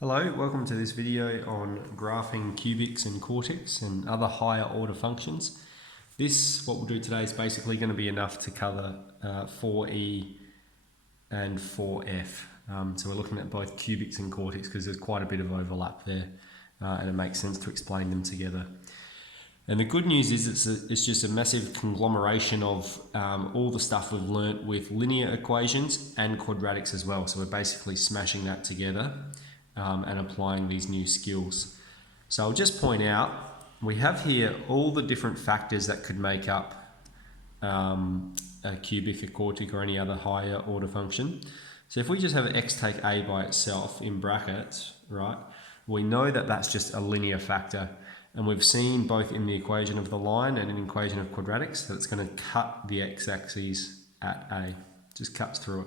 Hello, welcome to this video on graphing cubics and quartics and other higher order functions. What we'll do today is basically going to be enough to cover 4e and 4f. So we're looking at both cubics and quartics because there's quite a bit of overlap there and it makes sense to explain them together. And the good news is it's just a massive conglomeration of all the stuff we've learnt with linear equations and quadratics as well. So we're basically smashing that together and applying these new skills. So I'll just point out, we have here all the different factors that could make up a cubic, a quartic, or any other higher order function. So if we just have x take a by itself in brackets, right, we know that that's just a linear factor. And we've seen both in the equation of the line and in the equation of quadratics that it's going to cut the x-axis at a, just cuts through it.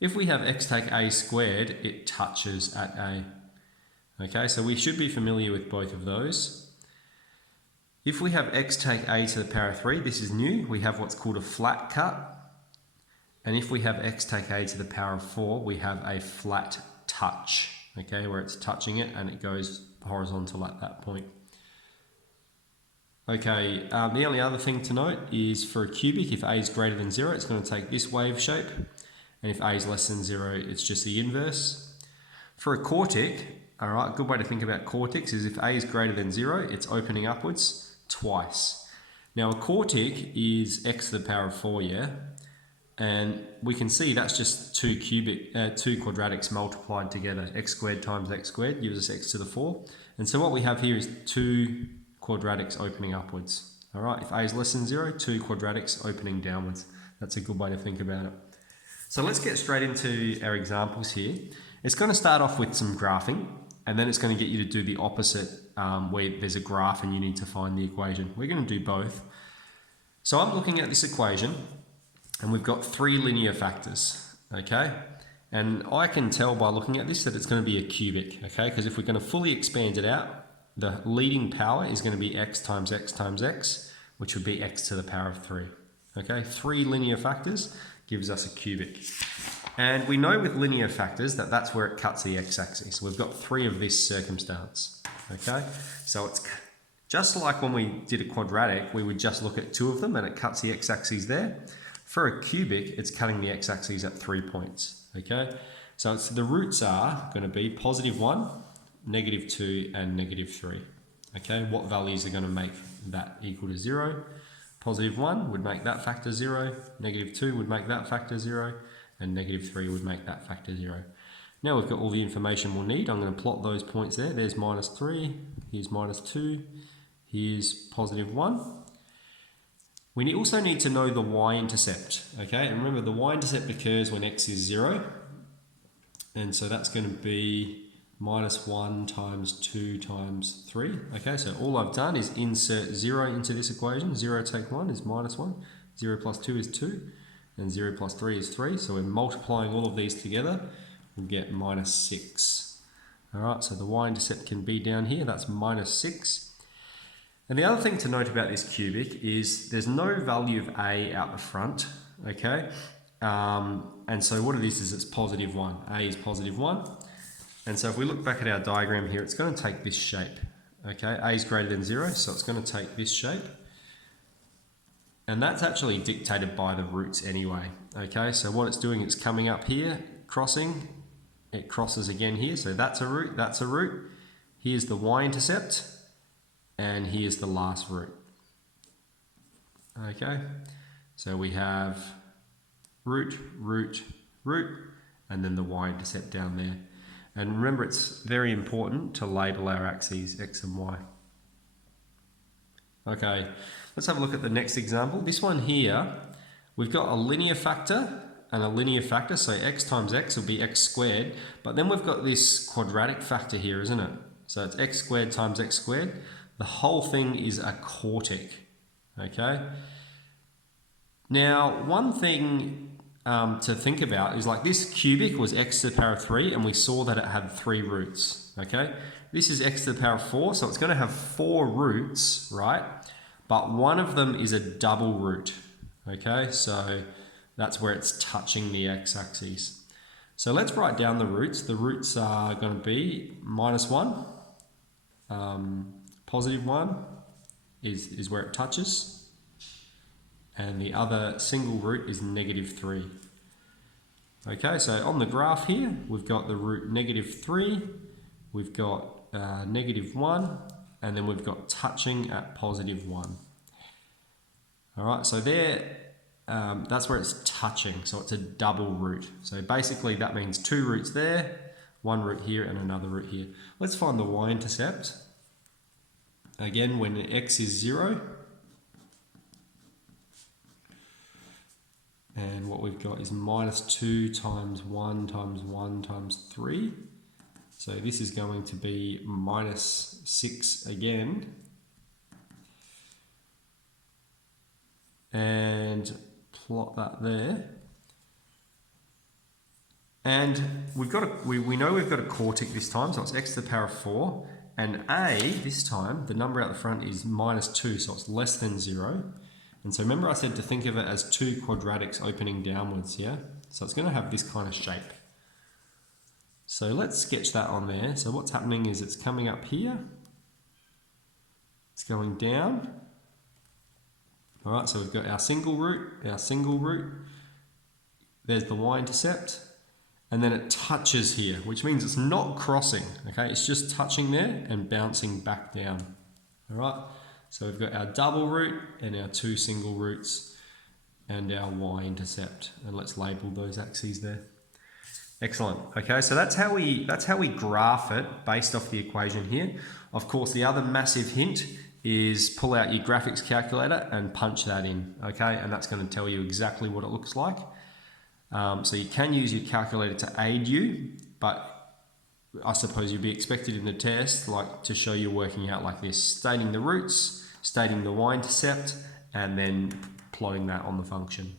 If we have x take a squared, it touches at a. Okay, so we should be familiar with both of those. If we have x take a to the power of 3, this is new, we have what's called a flat cut. And if we have x take a to the power of 4, we have a flat touch, okay, where it's touching it and it goes horizontal at that point. Okay, the only other thing to note is for a cubic, if a is greater than 0, it's going to take this wave shape. And if a is less than 0, it's just the inverse. For a quartic, all right, a good way to think about quartics is if a is greater than 0, it's opening upwards twice. Now a quartic is x to the power of 4, yeah? And we can see that's just two quadratics multiplied together. X squared times x squared gives us x to the 4. And so what we have here is two quadratics opening upwards. All right, if a is less than 0, two quadratics opening downwards. That's a good way to think about it. So let's get straight into our examples here. It's going to start off with some graphing, and then it's going to get you to do the opposite where there's a graph and you need to find the equation. We're going to do both. So I'm looking at this equation, and we've got three linear factors, okay? And I can tell by looking at this that it's going to be a cubic, okay? Because if we're going to fully expand it out, the leading power is going to be x times x times x, which would be x to the power of 3, okay? Three linear factors gives us a cubic. And we know with linear factors that that's where it cuts the x-axis. We've got three of this circumstance, okay? So it's just like when we did a quadratic, we would just look at two of them and it cuts the x-axis there. For a cubic, it's cutting the x-axis at 3 points, okay? So the roots are going to be positive 1, negative 2, and negative 3, okay? What values are going to make that equal to 0? Positive 1 would make that factor 0, negative 2 would make that factor 0, and negative 3 would make that factor 0. Now we've got all the information we'll need. I'm going to plot those points there. There's minus 3, here's minus 2, here's positive 1. We also need to know the y-intercept, okay? And remember, the y-intercept occurs when x is 0. And so that's going to be minus 1 times 2 times 3. Okay, so all I've done is insert 0 into this equation. 0 take 1 is minus 1. 0 plus 2 is 2. And 0 plus 3 is 3. So we're multiplying all of these together. We'll get minus 6. All right, so the y-intercept can be down here. That's minus 6. And the other thing to note about this cubic is there's no value of a out the front, okay? And so what it is it's positive 1. A is positive 1. And so if we look back at our diagram here, it's going to take this shape, okay? A is greater than 0, so it's going to take this shape. And that's actually dictated by the roots anyway, okay? So what it's doing, it's coming up here, crossing, it crosses again here, so that's a root, that's a root. Here's the y-intercept, and here's the last root, okay? So we have root, root, root, and then the y-intercept down there. And remember, it's very important to label our axes x and y. Okay, let's have a look at the next example. This one here, we've got a linear factor and a linear factor, so x times x will be x squared, but then we've got this quadratic factor here, isn't it? So it's x squared times x squared. The whole thing is a quartic, okay? Now, one thing to think about is like this cubic was x to the power of 3 and we saw that it had 3 roots, okay? This is x to the power of 4, so it's going to have 4 roots, right? But one of them is a double root, okay? So that's where it's touching the x-axis. So let's write down the roots. The roots are going to be -1, +1 is where it touches, and the other single root is -3. Okay, so on the graph here, we've got the root -3, we've got -1, and then we've got touching at +1. All right, so there, that's where it's touching, so it's a double root. So basically that means 2 roots there, 1 root here and another root here. Let's find the y-intercept. Again, when x is 0, and what we've got is -2 times 1 times 1 times 3. So this is going to be -6 again. And plot that there. And we know we've got a quartic this time, so it's x to the power of 4. And a, this time, the number out the front is -2, so it's less than 0. And so remember I said to think of it as 2 quadratics opening downwards, yeah? So it's going to have this kind of shape. So let's sketch that on there. So what's happening is it's coming up here. It's going down. All right, so we've got our single root. There's the y-intercept. And then it touches here, which means it's not crossing, okay? It's just touching there and bouncing back down, all right? So we've got our double root and our 2 single roots and our y-intercept. And let's label those axes there. Excellent, okay? So that's how we graph it based off the equation here. Of course, the other massive hint is pull out your graphics calculator and punch that in, okay? And that's going to tell you exactly what it looks like. So you can use your calculator to aid you, but I suppose you'd be expected in the test like to show you working out like this, stating the roots, stating the y-intercept, and then plotting that on the function.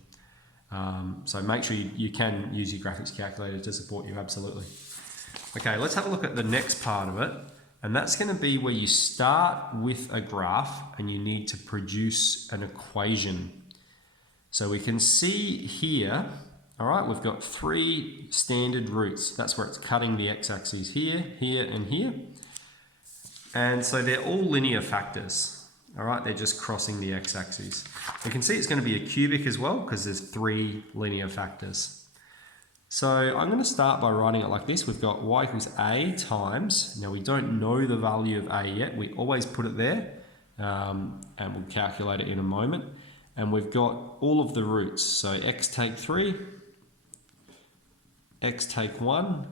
So make sure you can use your graphics calculator to support you, absolutely. Okay, let's have a look at the next part of it, and that's going to be where you start with a graph and you need to produce an equation. So we can see here, all right, we've got 3 standard roots. That's where it's cutting the x-axis here, here, and here. And so they're all linear factors. All right, they're just crossing the x-axis. You can see it's going to be a cubic as well because there's 3 linear factors. So I'm going to start by writing it like this. We've got y equals a times, now we don't know the value of a yet. We always put it there and we'll calculate it in a moment. And we've got all of the roots. So x take 3, x take 1,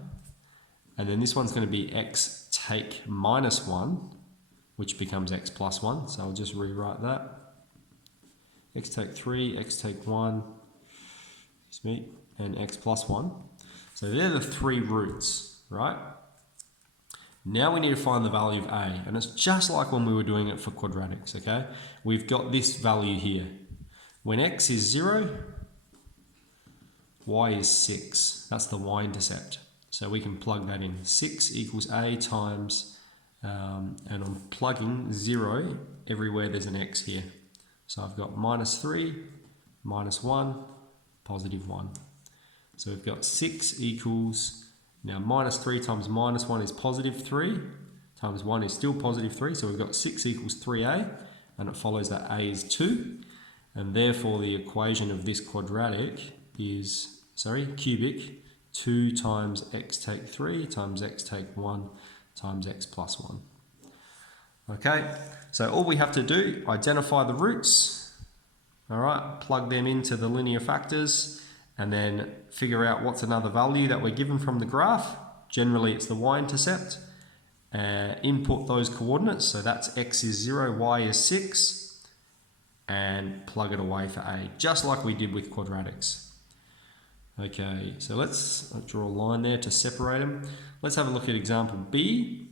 and then this one's going to be x take -1, which becomes x plus 1. So I'll just rewrite that. X take 3, x take 1, excuse me, and x plus 1. So they're the 3 roots, right? Now we need to find the value of a, and it's just like when we were doing it for quadratics, okay? We've got this value here. When x is 0, y is 6. That's the y-intercept. So we can plug that in. 6 equals a times, and I'm plugging 0 everywhere there's an x here. So I've got -3, -1, +1. So we've got 6 equals, now -3 times -1 is +3, times 1 is still +3, so we've got 6 equals 3a, and it follows that a is 2, and therefore the equation of this quadratic is, cubic, 2 times x take 3 times x take 1 times x plus 1. Okay, so all we have to do, identify the roots, all right, plug them into the linear factors, and then figure out what's another value that we're given from the graph. Generally, it's the y-intercept. Input those coordinates, so that's x is 0, y is 6, and plug it away for a, just like we did with quadratics. Okay, so let's draw a line there to separate them. Let's have a look at example B.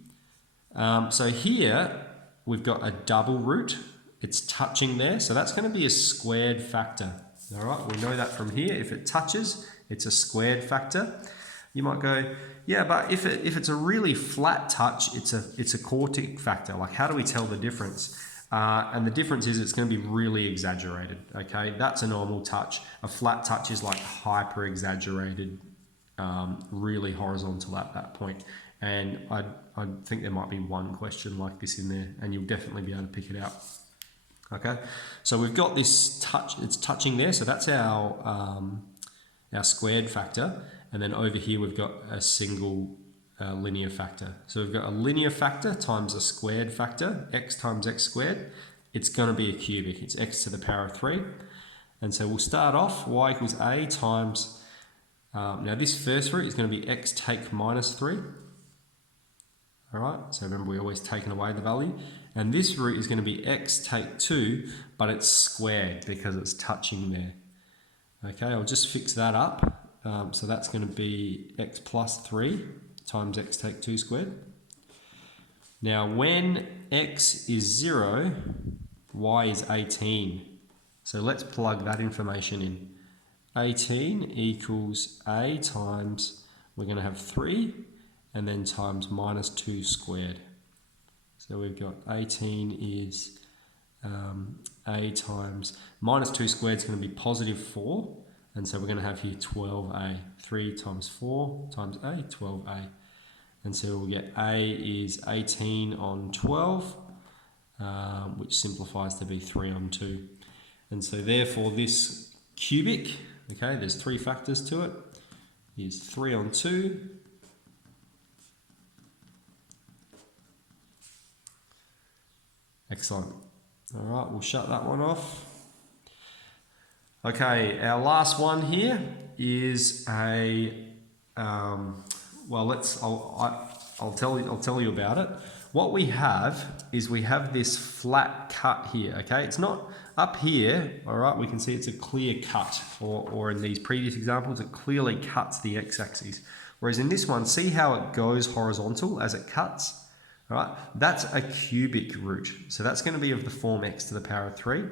So here we've got a double root. It's touching there, so that's going to be a squared factor. All right, we know that from here. If it touches, it's a squared factor. You might go, yeah, but if it's a really flat touch, it's a quartic factor. Like, how do we tell the difference? And the difference is it's going to be really exaggerated. Okay, that's a normal touch. A flat touch is like hyper exaggerated really horizontal at that point. And I think there might be one question like this in there, and you'll definitely be able to pick it out. Okay, so we've got this it's touching there, so that's our squared factor, and then over here we've got a single linear factor. So we've got a linear factor times a squared factor, x times x squared. It's going to be a cubic, it's x to the power of 3. And so we'll start off, y equals a times, now this first root is going to be x take minus 3. All right, so remember we're always taking away the value. And this root is going to be x take 2, but it's squared because it's touching there. Okay, I'll just fix that up. So that's going to be x plus 3 times x take 2 squared. Now when x is 0, y is 18. So let's plug that information in. 18 equals a times, we're going to have 3, and then times minus 2 squared. So we've got 18 is a times minus 2 squared is going to be positive 4. And so we're going to have here 12a. 3 times 4 times a, 12a. And so we'll get a is 18 on 12, which simplifies to be 3 on 2. And so therefore this cubic, okay, there's 3 factors to it, is 3 on 2. Excellent. All right, we'll shut that one off. Okay, our last one here is a, well, I'll tell you about it. What we have is we have this flat cut here, okay? It's not up here, all right? We can see it's a clear cut, or in these previous examples, it clearly cuts the x-axis. Whereas in this one, see how it goes horizontal as it cuts? All right, that's a cubic root. So that's going to be of the form x to the power of 3.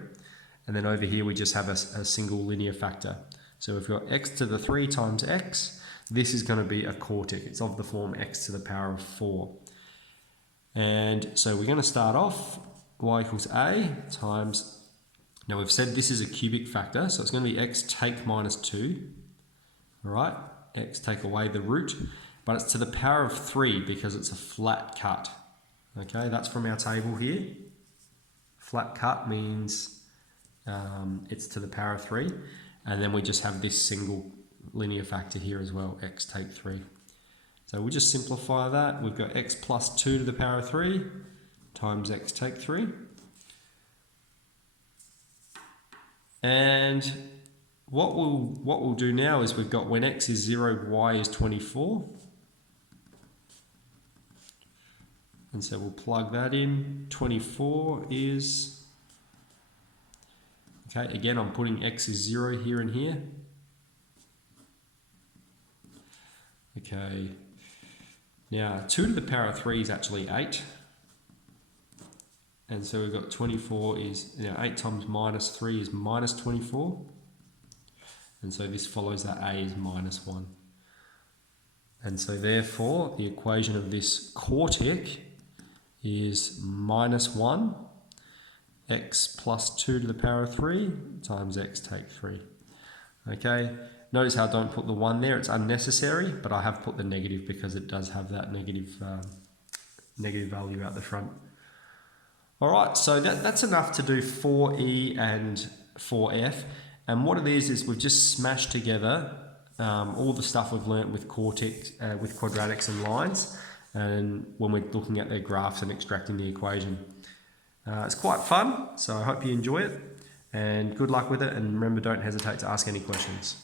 And then over here, we just have a single linear factor. So we've got x to the 3 times x. This is going to be a quartic. It's of the form x to the power of 4. And so we're going to start off y equals a times, now we've said this is a cubic factor, so it's going to be x take minus 2. All right, x take away the root, but it's to the power of 3 because it's a flat cut. Okay, that's from our table here. Flat cut means it's to the power of 3. And then we just have this single linear factor here as well, x take 3. So we'll just simplify that. We've got x plus 2 to the power of 3 times x take 3. And what we'll do now is we've got when x is 0, y is 24. And so we'll plug that in. 24 is, okay, again, I'm putting x is 0 here and here. Okay, now 2 to the power of 3 is actually 8. And so we've got 24 is, 8 times minus 3 is minus 24. And so this follows that a is minus 1. And so therefore, the equation of this quartic is minus 1, x plus 2 to the power of 3 times x take 3. Okay, notice how I don't put the 1 there, it's unnecessary, but I have put the negative because it does have that negative value out the front. All right, so that's enough to do 4E and 4F. And what it is we've just smashed together all the stuff we've learnt with Quartics, with quadratics and lines, and when we're looking at their graphs and extracting the equation. It's quite fun, so I hope you enjoy it, and good luck with it, and remember, don't hesitate to ask any questions.